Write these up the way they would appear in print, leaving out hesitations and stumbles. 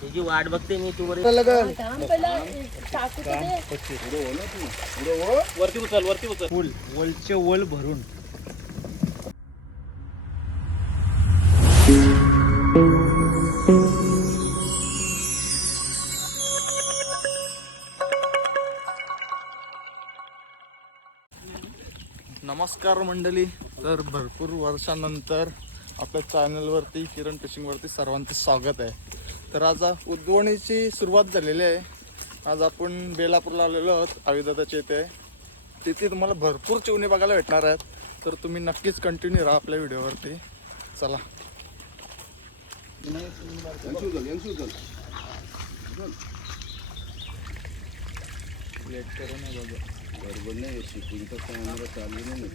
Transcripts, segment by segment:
तुझी वाट बघते मी तू वरती उचल वरती उचल फुल वलचे वल भरून. नमस्कार मंडळी. तर भरपूर वर्षानंतर आपल्या चॅनलवरती किरण फिशिंगवरती सर्वांचं स्वागत आहे. तर आज उद्वणीची सुरुवात झालेली आहे. आज आपण बेलापूरला आलेलो आहोत आविदादाच्या इथे. तिथे तुम्हाला भरपूर चिवणी बघायला भेटणार आहेत. तर तुम्ही नक्कीच कंटिन्यू राहा आपल्या व्हिडिओवरती. चला. लेट करू नये बघा. बरोबर नाही शिकूनचा कॅमेरा चालू नाही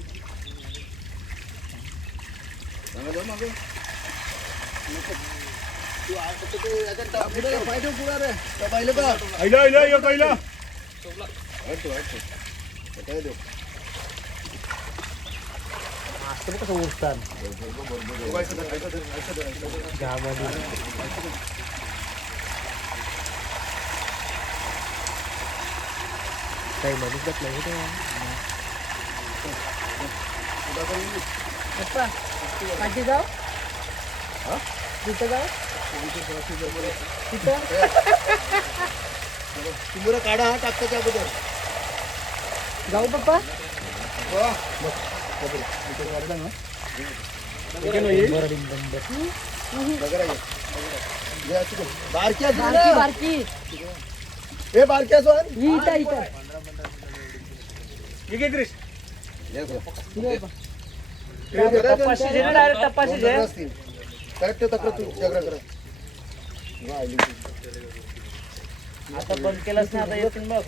सांगा बघ मागं तू आता ते आता पुढे पाहिजे पुढे रे पाहिलं का आइला ये पहिला हटतो काय देऊ असं कसं उरतात काही मधून घेतलं पाठी जाऊ तिथं जाऊ तिथं तुम्हाला काढा हा टाकता अगोदर जाऊ पप्पा बारकी हे बारक्या सोन ठीक आहे क्रिश आता बंद केलास ना आता येत मग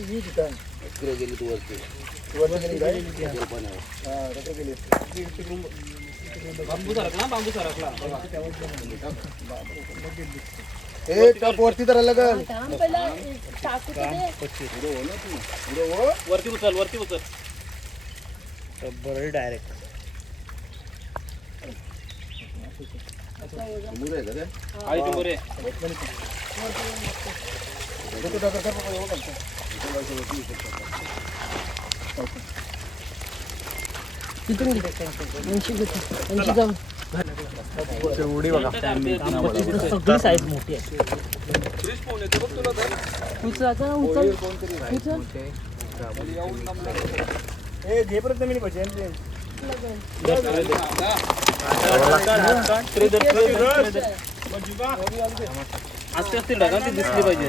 गेली तू वरती बांबू सरकला हे टप वरती तर लगन वरती उचल बरं डायरेक्ट उडी बघा सगळी साईज मोठी आहे. घे परत जमिनी पाहिजे असते असतील ढगा ती दिसली पाहिजे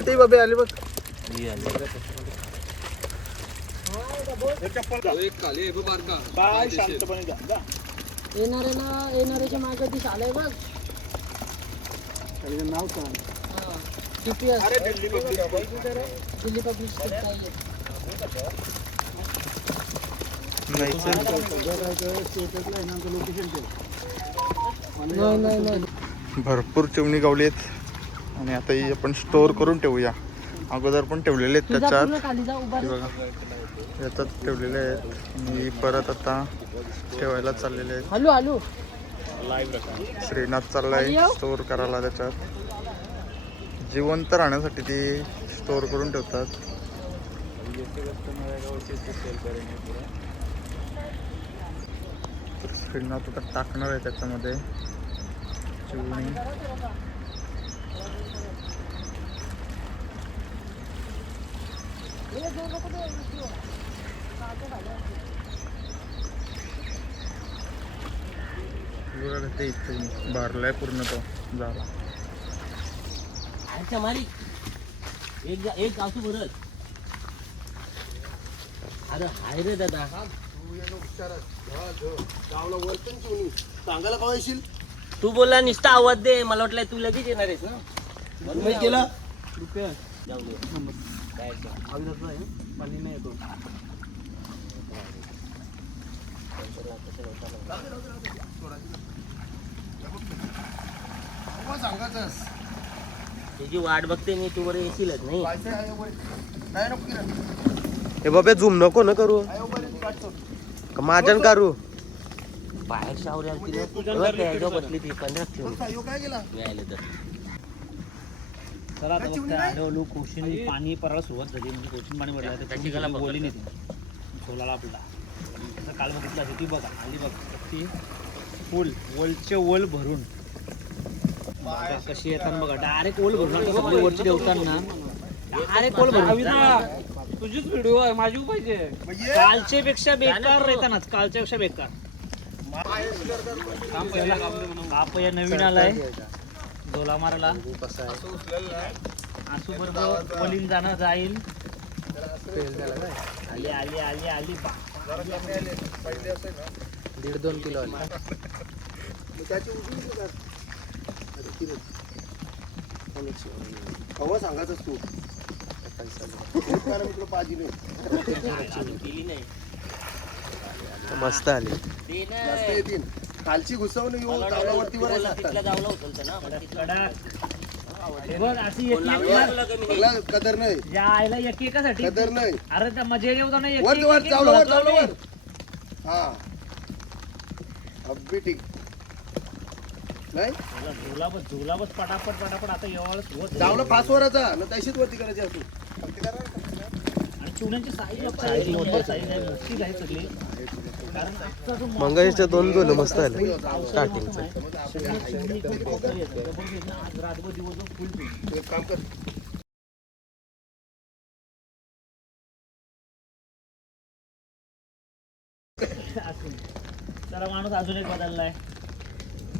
ते बाबे आले बघ येणाऱ्याच्या मागे ती आलंय बघ नाव सांग GPS दिल्ली पब्लिक नाही भरपूर चिमणी गावली आहेत आणि आता ही आपण स्टोर करून ठेवूया. अगोदर पण ठेवलेले आहेत त्याच्यात बघा याच्यात ठेवलेले आहेत आणि परत आता ठेवायला चाललेले आहेत. हॅलो श्रीनाथ चाललाय स्टोर करायला. त्याच्यात जिवंत राहण्यासाठी ती स्टोर करून ठेवतात. तर श्रीनाथ आता टाकणार आहे त्याच्यामध्ये चिवणी. भरलाय पूर्ण तो झाला. एक गावचं भरत अरे हाय रे दादा सांगायला का येशील तू बोलला निस्ता आवाज दे. मला वाटलं तू लगेच येणार आहेस ना. मी केला जाऊ दे पाणी नाही येतो. सांगायचं तुझी वाट बघते मी, तू बरं येशीलच नाही. हे बाबा झूम नको ना करू का माझ्यान करू. बाहेर शावऱ्या बसली ती 15 ठेवून मिळाले तर. चला आता बघता आढळलो कोशिन पाणी परायला सुरुवात झाली. म्हणजे कोशिन पाणी पडलं त्याची बोली नाही ती सोलाला आपला. तसं काल बघितलं असेल ती बघा आली बघ ती फुल वलचे वल भरून बघा कशी येतात बघा. डायरेक्ट ओल भरून आता सगळे वरची देवतांना डायरेक्ट ओल भरून. तुझीच व्हिडिओ आहे माझी पाहिजे. कालचे पेक्षा बेकार येतानाच कालच्या पेक्षा बेकार. बाप या नवीन आलाय डोला मारायला. आसू बरोबर ओलीन जाणं जाईल. आली आली आली आली 1.5-2 किलो सांगायचं तू दिली नाही. मस्त आली. खालची घुसवून येऊन गावावरती तिथल्या जावला उचलतं ना. बघ अशी एक कदर नाही या आईला एक एकासाठी कदर नाही. अरे त्या मजा येऊ नाही एक- वर एक- वर एक- चावलं वर एक- चावलं वर. हा अगदी ठीक नाही झोला बस पटापट पटापट आता एवढं होत चावलं फासवरचा न तशीच वरती करायची असू. आणि चिवड्यांची साईज साईज आहे मोठी आहे सगळी. कारण आजचा जो मंगळच्या 2 गोल मस्त आले स्टार्टिंगचं. आज रातभर दिवसभर फुल एक काम कर जरा माणूस अजून एक बदललाय.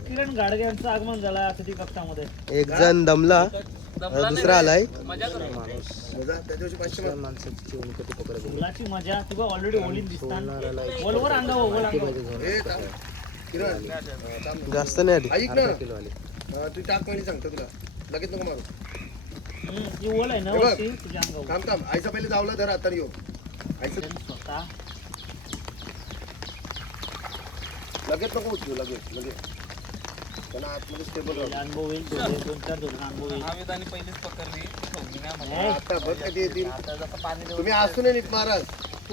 किरण गाडगे यांचं आगमन झालं अतिथी कक्षामध्ये. एक जण दमला दुसरा आलाय. त्या दिवशी 500 मुलाची मजा तुला ऑलरेडी ओलीन दिसतात. ओलवर अंगावर ओल अंगावर. किरण जास्त नाही आली. ऐक ना तू टाक पाणी सांगतो तुला लगेच नको मारू. ती ओल आहे ना वरती तुझ्या अंगावर. थांब थांब आईचा पहिले जावलं धर आता येऊ आईचं स्वतः लगेच नको उचलू लगेच लगेच त्यांना आतमध्ये स्टेबल अनुभव येईल. 2-4 धोरण अनुभव येईल. आता बघ कधी येतील तुम्ही असू नये नीट महाराज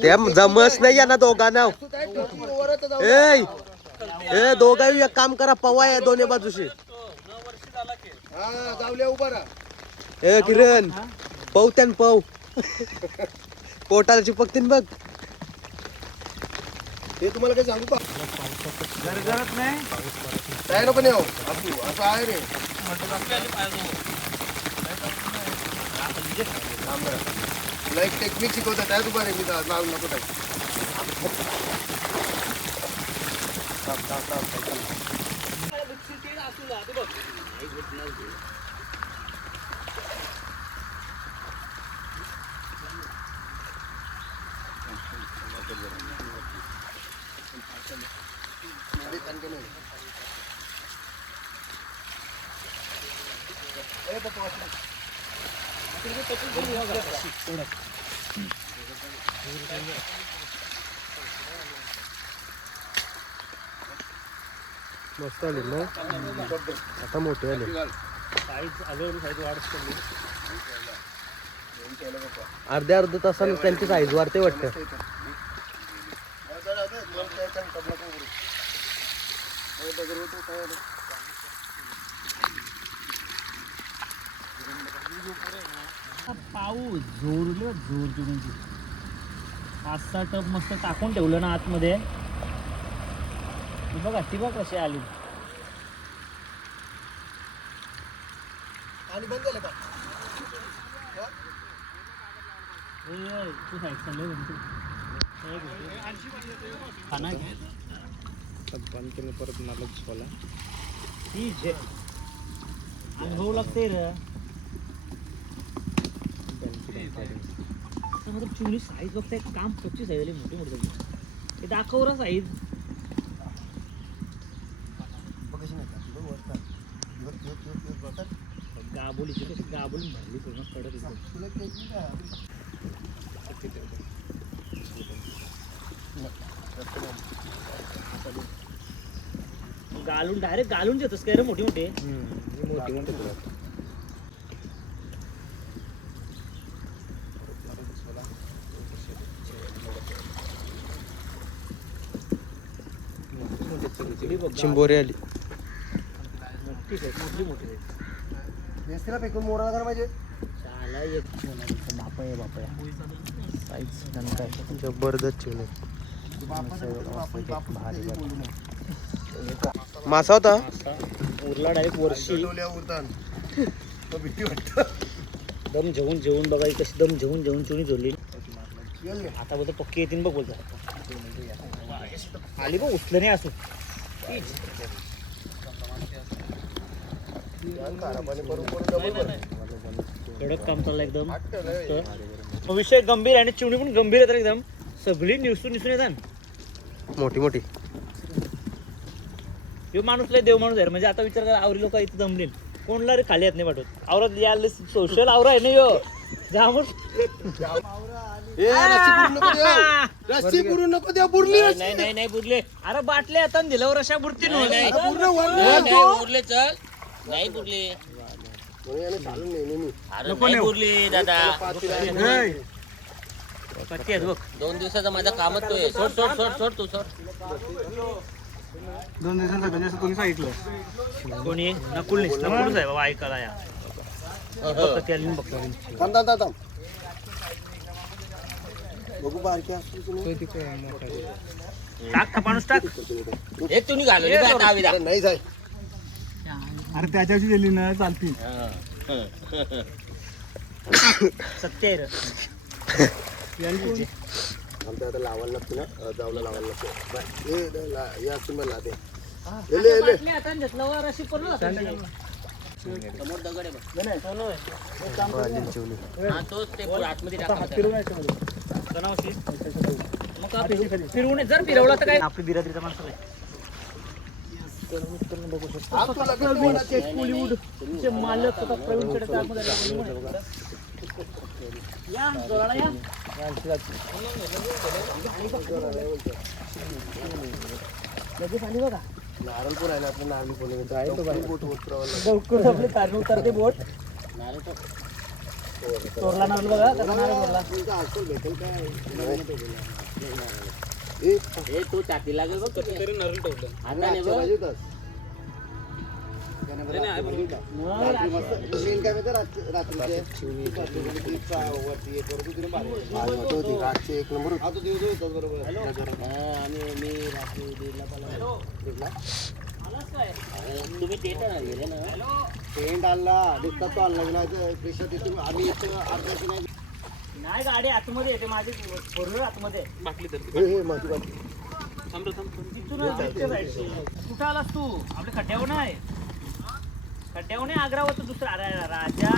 त्या जमस नाही यांना दोघांना. तू काय टोपी वरच जाऊ ए दोघाही एक काम करा पवा आहे दोन्ही बाजूशी. हा जावल्या उभा राहा. ए किरण पव त्यान पव पोटाला चिपकतीन बघ. ते तुम्हाला काही सांगू का गरगरत नाही. काय नको नाही असू असं आहे रे तुला एक टेक्निक शिकवतात त्या दुपारी मी नाव नको टाक. मस्त आली ना आता मोठी आली. साईज अवेलेबल साईज वाढत चालली. अर्ध्या तासानं त्यांची साईज वाढते वाटतं. पाऊस जोरले जोर म्हणजे 5-6 टप मस्त टाकून ठेवलं ना आतमध्ये. ती बघा ती बघ कशी आली. आणि बंद झालं का तू साईड चालले खाना परत मला झोला ती जे अनुभव लागते रे. मतलब चिवडी साईज बघताय काम कच्ची साईज मोठी मोठी हे दाखव साईज. गाबोलीची कशी गाबोली भरली पूर्ण कडक घालून डायरेक्ट घालून देतोस काय रे मोठी मोठी. चिंबोरी आली. मोठी आहे, मोठी आहे. फेकून मोरा कर पाहिजे. शाला एक बापया साईज नंतर जबरदस्त चिवणे. मासा होता. उरला डायरेक्ट वर्षी दम जेवून बघा कशी दम जेवून चुनी झोडली. आता बोलतो पक्की येतील बघ बोलतो. आली बघ उचलं नाही असू कडक काम चाललं एकदम. विषय गंभीर आहे आणि चिवणी पण गंभीर आहे तर एकदम सगळी निवसून येतात. मोठी हे माणूस लय देव माणूस आहे म्हणजे आता विचार करा आवरी लोक इथे जमतील कोणला रे खाली येत नाही पाठवत. आवरात यायला सोशल आवरा आहे ना यो जामून नाही बुडले. अरे बाटले आता दिल्यावर अशा बुडती नाही बुडले अरे नाही बुडले दादा. कट्टी आहेत बघ. 2 दिवसाचा माझा कामच तो आहे. सोड तू सोड. 2 दिवसांसाठी जसं तुम्ही सांगितलं. कोणी नकुलच आहे बाबा ऐकायला या कट्टी आली बघतो. बघू बारक्या टाक खपाणूस टाक. एक तुम्ही घालवली का आता आविदा? नाही जाय. अरे त्याच्यावरची गेली ना चालती. सत्य आहे रे. आमच्या आता लावायला लागतो ना जावला लावायला लागतो. या तुम्हाला लादे. बाटली आता घेतल्यावर अशी पडलं समोर दगड आहे बघ. चिवणी. हा तोच ते पुढं आतमध्ये टाका. मग का फिरवून जर फिरवला तर काय आपली बिरादरीचा माणसं आहे. मालक प्रवीण कडे या जोराला या. लगेच आली बघा. नारळपूर आहे ना आपलं नारळपूर आहे तो बोट लवकर आपले तारण उतरते बोट. चोरला नारळ बघा कसा नारळ चोरला. भेटेल काय हे तो टाकी लागेल बघ कधी तरी नरळ ठेवलं आता नाही बघ. एक नंबर तुम्ही ते तर गेले ना. पेंट आणला दिसतात तो आणला प्रेशर तिथून आम्ही नाही गाडी आतमध्ये येते माझी फोर व्हीलर आतमध्ये. माझी बाजू तिथून कुठं आलास तू? आपल्या खड्ड्यावर नाही खड्ड्यावर नाही आग्रावर तर दुसरा. अरे राजा